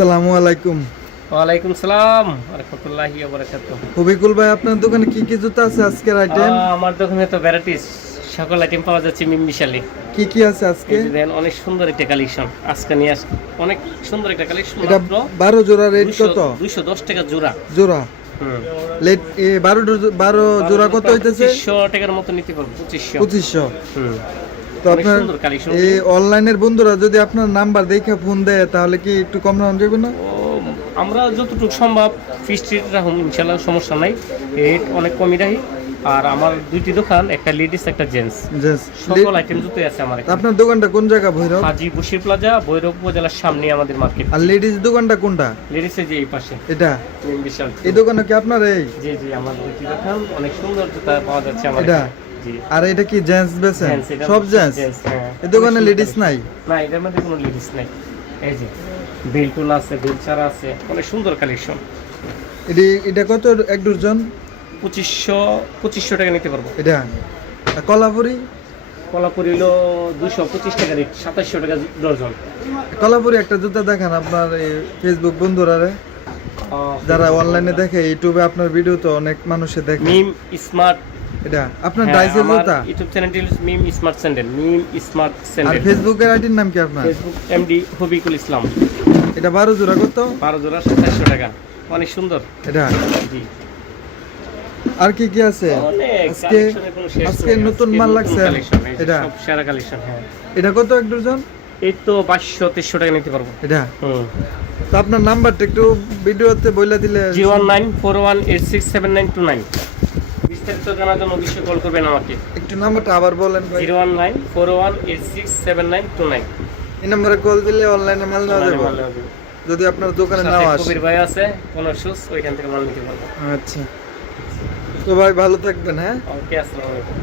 আসসালামু আলাইকুম। ওয়ালাইকুম সালাম রাহমাতুল্লাহি ওয়া বারাকাতুহু। হবিকুল ভাই, আপনার দোকানে কি কি জুতা আছে আজকের আইটেম? আমার দোকানে তো ভ্যারাইটিস সকল আইটেম পাওয়া যাচ্ছে মিম বিশালে। কি কি আছে আজকে? এই যে দেখেন অনেক সুন্দর একটা কালেকশন আজকে নিয়ে আসছে। অনেক সুন্দর একটা কালেকশন। এটা 12 জোড়া রেট কত? 210 টাকা জোড়া। জোড়া হুম। লেট 12 জোড়া কত হইতেছে? 2500 টাকার মতো নিতে পারবো। 2500। হুম। তো অনেক আপনার সুন্দর কালেকশন। এই অনলাইনের বন্ধুরা যদি আপনার নাম্বার দেখে ফোন দেয় তাহলে কি একটু কম দাম দেবে না? ও, আমরা যতটুকু সম্ভব ফিক্সড রেট রাখুন, ইনশাআল্লাহ সমস্যা নাই। রেট অনেক কমই রাখি। আর আমার দুইটি দোকান, একটা লেডিস একটা জেন্টস, সকল আইটেম জুতোই আছে আমার এখানে। আপনার দোকানটা কোন জায়গা? ভৈরব হাজী বশির প্লাজা, ভৈরব উপজেলার সামনে আমাদের মার্কেট। আর লেডিস দোকানটা কোনটা? লেডিসের যে এই পাশে এটা মিম বিশাল। এই দোকানে কি আপনার এই? জি জি, আমার দুইটি দোকান, অনেক সুন্দর জুতা পাওয়া যাচ্ছে আমার এটা এখানে। জি। আর এটা কি জেন্টস বেছেন? Gents, এটা সব জেন্টস? হ্যাঁ। এই দোকানে অনেক লেডিস সুন্দর নাই? না, এটার মধ্যে কোনো লেডিস নাই। এই যে বেলটুল আছে, বেলচারা আছে, অনেক সুন্দর কালেকশন। এটা কত এক ডজন? 2500 টাকা নিতে পারবো। এটা আর কলাপুরি? কলাপুরি হলো 225 টাকা রেট, 2700 টাকা ডজন। কলাপুরি একটা জুতা দেখান আপনার এই ফেসবুক বন্ধুরা যারা অনলাইনে দেখে, ইউটিউবে আপনার ভিডিও তো অনেক মানুষে দেখে। মিম স্মার্ট। এটা আপনার ডাইসের জুতা? ইউটিউব চ্যানেলটি হলো মিম স্মার্ট স্যান্ডেল, মিম স্মার্ট আর স্যান্ডেল। ফেসবুকের আইডির নাম কি আপনার? ফেসবুক এমডি হবিকুল ইসলাম। এটা 12 জোড়া কত? 12 জোড়া 2700 টাকা, অনেক সুন্দর। এটা জি। আর কি কি আছে অনেক আজকে? কালেকশনের কোনো শেষ আজকে নেই। নতুন আজকে মাল নতুন লাগছে কালেকশন, এই যে এটা? সব সেরা কালেকশন। হ্যাঁ, এটা কত এক ডজন? এই তো 2200-2300 টাকা নিতে পারবো। এটা হুম। তো আপনার নাম্বারটা একটু ভিডিওতে বলে দিলে। 01941867929। বিস্তারিত জানার জন্য অবশ্যই কল করবেন আমাকে। একটু নাম্বারটা আবার বলেন ভাই। 01941867929। এই নম্বরে কল দিলে অনলাইনে মাল দেওয়া যাবে যদি আপনার দোকানে নাও আসে। কবির ভাই আছে কোন শুজ, ওইখান থেকে মাল নিতে পারবো। আচ্ছা, তো ভাই ভালো থাকবেন। হ্যাঁ, ওকে, আসসালামু আলাইকুম।